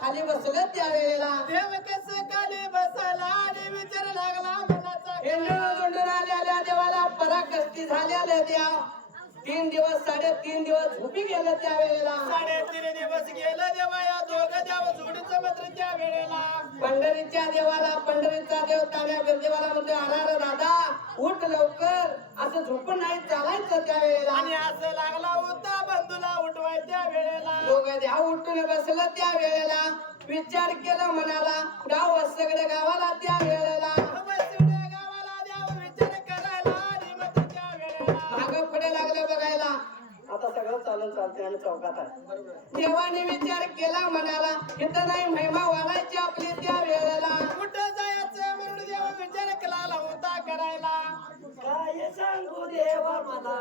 खाली बसलं त्या वेळेला देव कसं खाली बसायला आणि विचार लागला मनाचा आलेल्या देवाला पराकष्टी झालेल्या त्या 3 दिवस 3.5 दिवस झोपी गेलं त्या वेळेला 3.5 दिवस गेलं देवा या दोघं देव जोडीचं मात्र त्या वेळेला पंढरीच्या देवाला पंढरीचा देव ताण्या देवाला म्हणतो अरे दादा उठ लवकर असं झोपून नाही चालायचं त्या वेळेला आणि असं लागला होता बंधूला उठवाय त्या वेळेला दोघं देव उठून बसलं त्या वेळेला विचार केला मनाला गाव सगळ्या गावाला त्या वेळेला गावाला देव विचार करायला आणि मात्र त्या वेळेला मागं पुढे लागले बघायला आता सगळं चालते आणि चौकात आहे देवाने विचार केला मनाला इथं नाही महिमा वाढायची आपली त्या वेळेला कुठं जायचं म्हणून देव विचार केला होता करायला काय सांगू देवा मला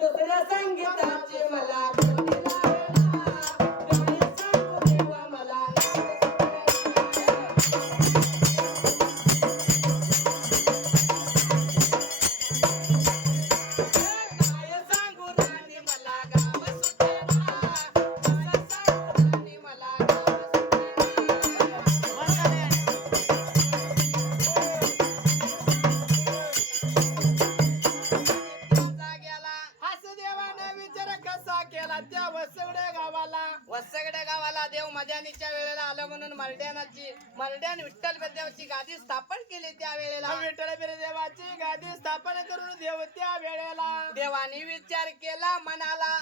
दुसऱ्या संगीताचे मला वसगड्या गावाला देव मध्यानीच्या वेळेला आलं म्हणून मर्ड्यान विठ्ठल देवाची गादी स्थापन केली त्या वेळेला विठ्ठल देवाची गादी स्थापन करून देव त्या वेळेला देवानी विचार केला मनाला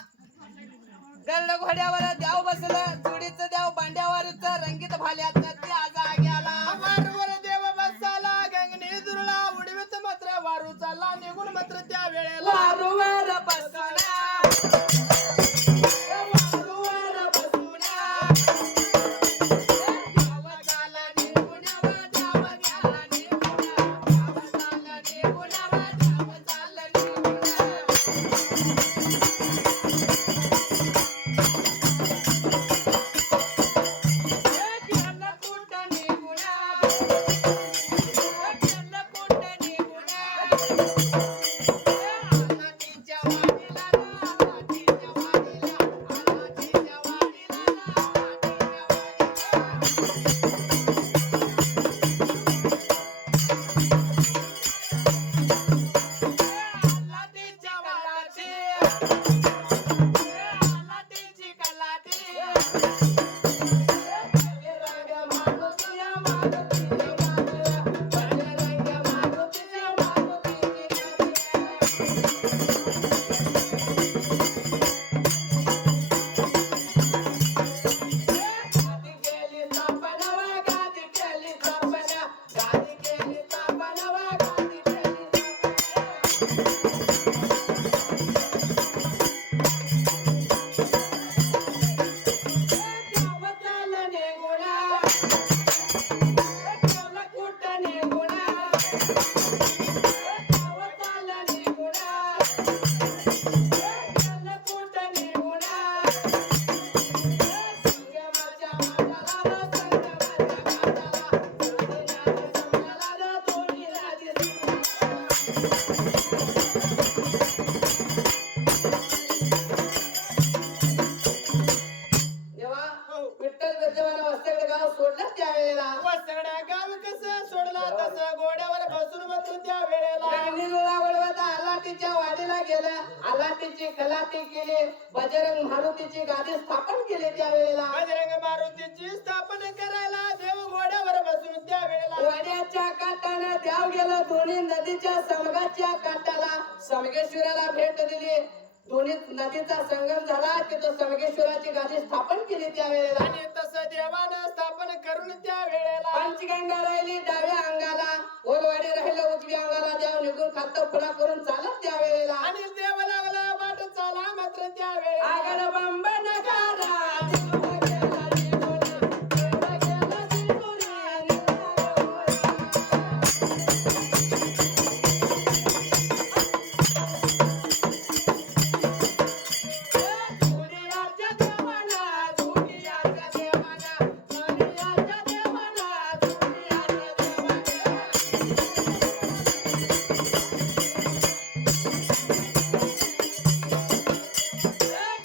गरुड घोड्यावर देव बसलं चुडीचं देव बांड्यावरच रंगीत भाल्याचं त्या जाग्याला वारूवर देव बसाला गंगनी दुरळा उडवीत मात्र वारू चालला निघून मात्र त्या वेळेला वारूवर बसला वाडीला जेव्हा विठ्ठल विद्यमान वस्त्याकडे गाव सोडलं त्यावेळेला सगळ्या गाव कसं सोडलं तसं घोड्यावर बसून बसून त्या वेळेला गंगेजोळा वळवत आलाटीच्या वाडीला गेल्या आलाटीची कलाटी केली बजरंग मारुतीची गादी स्थापन केली त्यावेळेला बजरंग मारुतीची स्थापना करायला देव घोड्यावर बसून त्या वेळेला वाड्याच्या काठानं द्याव गेलं दोन्ही नदीच्या समगाच्या काठाला समगेश्वराला भेट दिली दोन्ही नदीचा संगम झाला तिथं समगेश्वराची गादी स्थापन केली त्यावेळेला आणि तसं देवानं स्थापन करून त्या वेळेला पंचगंगा राहिली डाव्या अंगाला ओलवाडी राहिलं उजव्या अंगाला देव निघून खात पुढा करून चालत त्यावेळेला आणि देव लागला वाट चाला मात्र त्या वेळेला आगड बंब नगारा देव गेला निघून, देव गेला निघून, दुनियाच्या देवाला, दुनियाच्या देवाला, दुनियाच्या देवाला, दुनियाच्या देवाला.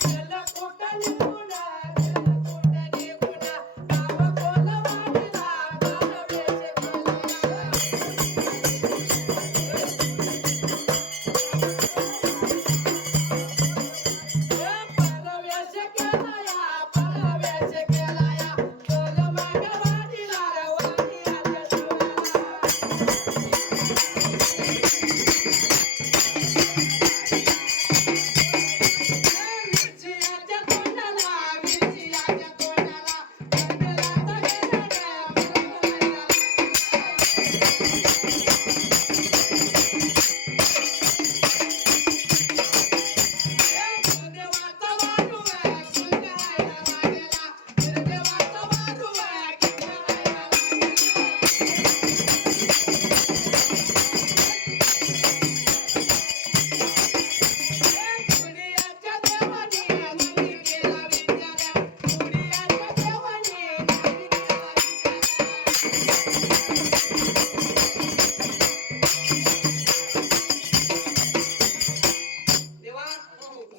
गेलं कुठं निघून, गेलं कुठं निघून, गाव कोलवाडीला, गाणं वेश केला. परवेश केलाया, परवेश केलाया, कोल मागवाडीला, वाडीला शिवाला. विजयाच्या तोंडाला, विजयाच्या तोंडाला, गंगेलाचा गेला देवाचा वारू आहे, सुंदरायला वाढेला, देवाचा वारू आहे, सुंदरायला वाढेला. दुनियाच्या देवाने नंदी केला विचार, दुनियाच्या देवाने नंदी केला विचार. देवा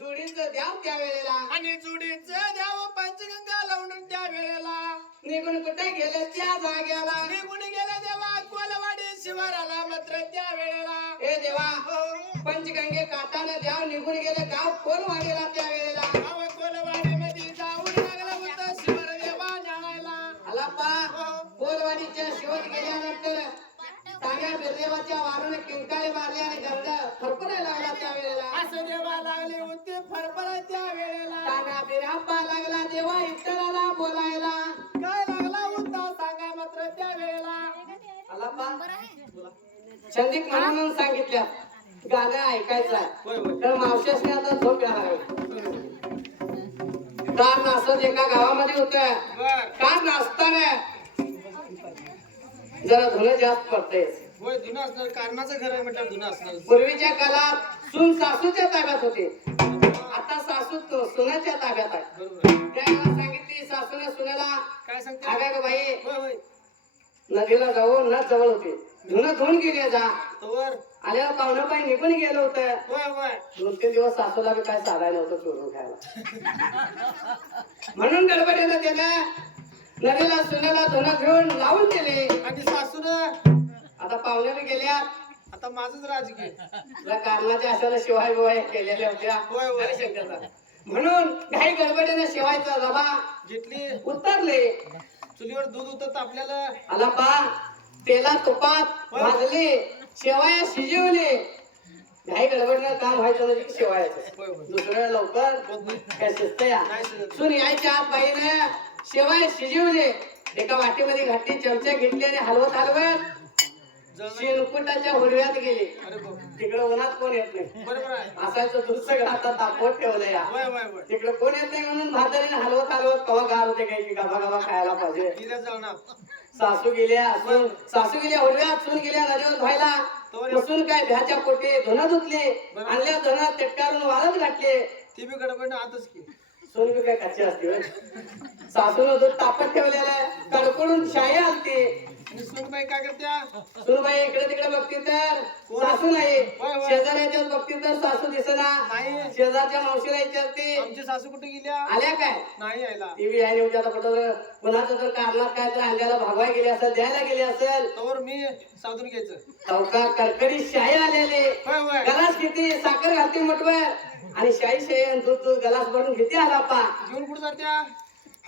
जोडीचं द्याव त्यावेळेला आणि जुडीचं द्याव पंचगंगा लावून त्या वेळेला निघून कुठे गेले त्या जाग्याला निघून गेला देवा कोलवाडी शिवाराला मात्र त्या वेळेला हे देवा पंचगंगे काठाने द्याव निघून गेले गाव कोण वाढेला त्यावेळेला गाव कोलवाडीमध्ये जाऊन लागला होता शिवार देवा न्यायला आला पा कोलवाडीच्या शिवत गेल्यानंतर तांग्या बिरदेवाच्या वारून किंकाळी मारली आणि गंध फरफरायला लागला त्यावेळेला असं देवा लागले होते फरफरा त्या वेळेला तांगा बिरापा लागला देवा इतराला बोलायला काय लागला होता सांगा मात्र त्या वेळेला आला पा संदीप म्हणून सांगितल्या गाणं ऐकायचं होय आहे तर मावशासने आता झोप घ्यायला कार नाचत एका गावामध्ये होत बर कार नाचताना जरा धुणं जास्त पडते होय धुना असणार कारणाचं घर आहे म्हटलं धुना असणार पूर्वीच्या काळात सून सासूच्या ताब्यात होते आता सासू सुनाच्या ताब्यात आहे बरोबर आहे. त्यावेळेला सांगितली सासूने सुनेला काय सांगते अगं ग बाई होय होय नदीला जाऊ नद जवळ होती धुणं धुवून गेली जा तवर आल्यावर पाहुणं पाय निघून गेलं होतं होय होय 2-3 दिवस सासूला बी काय साधायला नव्हतं चोरून खायला म्हणून गडबडीनं त्यानं नदीला सुनेला धुणं घेऊन लावून दिले आणि सासून आता पाहुण्याने गेल्या आता माझंच राजकीय या कारणाच्या अशाला शिवाय बिवाय केलेल्या होत्या होय, होय. हरिशंकरला. म्हणून काही गडबडीने शिवायचा डबा घेतली उतरले चुलीवर दूध होतं तापल्याला आला पा तेला तुपात भाजले शेवाया शिजवले काही गडबडीनं काम व्हायचं म्हणजे शेवायचं होय होय दुसऱ्या लवकर होत नाही. काय शिजत या नाही शिजत. सून यायच्या आत बाईने शेवाय शिजवले एका वाटीमध्ये घातली चमचा घेतली आणि हलवत शेणकुटाच्या हुडव्यात गेले. अरे बाप. तिकडे उन्हात कोण येत नाही. बरोबर आहे. असायचं दूध सगळं आता तापवत ठेवलं या. वय वय वय. तिकडे कोण येत नाही म्हणून म्हातारीने हलवत हलवत कवा गार होते काही गाबा गाबा खायला पाहिजे. तिला जाणार. सासू गेल्या हुडव्यात, सून गेल्या नदीवर व्हायला. बसून काय भ्याच्या पोटी धुणं धुतली, आणल्या धुणं तेटकारून वाळत घातले. ती बी गडबड आतच की. सून बी काय कच्ची असते होय. सासून दूध तापत ठेवलेलं आहे, कडकडून शाई आलती. आणि सुनबाई काय करत्या? सुनबाई इकडे तिकडे बघती तर सासू नाही, शेजाऱ्याच्याच बघती तर सासू दिसना. नाही. शेजारच्या मावशीला विचारते आमची सासू कुठे गेल्या? आल्या काय. नाही यायला. ती बी आहे आता कुठं कुणाचं तर कारणात काय तर अंड्याला भागवाय गेली असेल, द्यायला गेली असेल. तोवर मी साधून घ्यायचं. चौका करकरी शाई आलेली. वय वय. गलास किती साखर घालते मुठभर आणि शाई आणि दूध दूध गलास भरून घेते आलापा. घेऊन कुठे जात्या?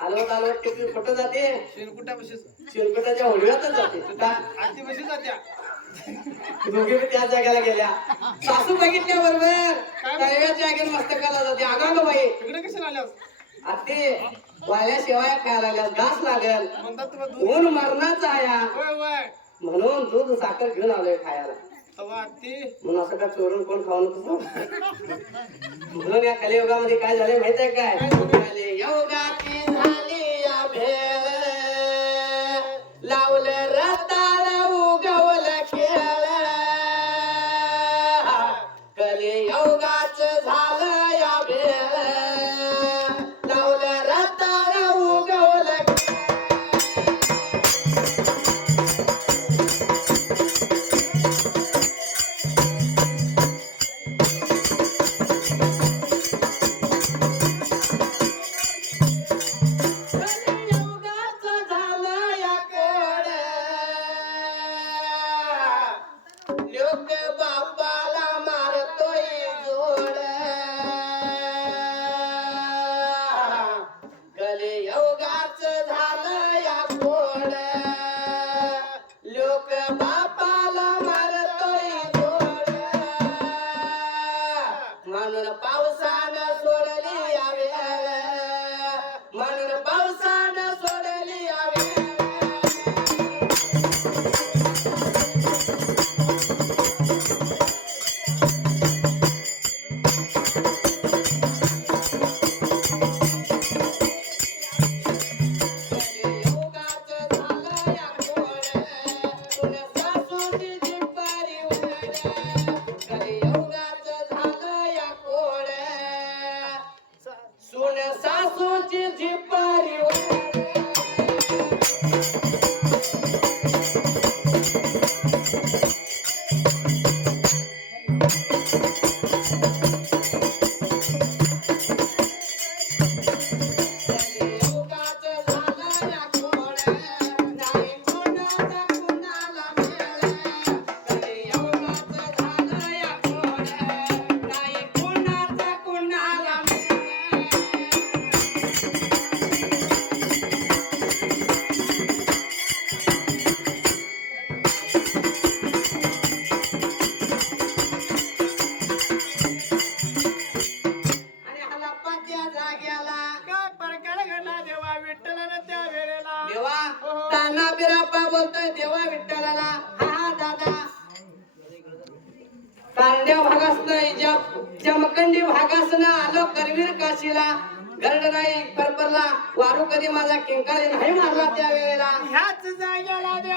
आलो किती कुठं जाते. शेणकुटा बशीच. शिरपटाच्या होडव्यातच जाते. आरती बशीच जात्या. दोघे बी त्या जागेला गेल्या. सासू बघितल्या बरोबर दैव्याच्या जागेत मस्तकाला जाते. अगं बाई इकडे कशाला आल्यास? आते वाळ्या शेवाया खायला लागल्या, घास लागल, म्हणतात तुला दूध. ऊन मरणाचा आया वय वय. म्हणून दूध साखर घेऊन आलोय खायला. तेव्हा ती म्हणून असं काय चोरून कोण खाऊ नको. म्हणून या कलियुगामध्ये काय झाले माहित आहे काय. कलियुगाची झाली या भेळ, लावलं रताळ उगवलं खेळ. कलियुगाच झालं या भेळ, लावलं रताळ उगवलं खेळ. कलियुगाचं झालं या कोड, लोक बापाला मारतोय जोड. कलियुगाचं झालं या कोड, लोक बापाला मारतोय जोड. म्हणून पावसानं सोडली या वेळ, म्हणून पावसानं सोडली या वेळ. कलियुगाचं झालं या कोड, पुन्हा सासूची जिंपारी उड. कलियुगाचं झालं या कोड, सुन सासूची जिंपारी उड. कलियुगाचं झालं या कोड, नाही कोणाचा कुणाला मेळ. कलियुगाचं झालं या कोड, नाही कोणाचा कुणाला मेळ. आणि हलप्पाच्या जाग्याला काय प्रकार घडला देवा विठ्ठलानं त्या वेळेला? देवा ताना बिराप्पा बोलतोय देवा विठ्ठलाला. हा दादा कांड्या भागासनं जमखंडी भागासनं आलो करवीर काशीला. गरड नाही परपरला वारू कधी माझा किंकाळी नाही मारला त्या वेळेला. ह्याच जागेला देवा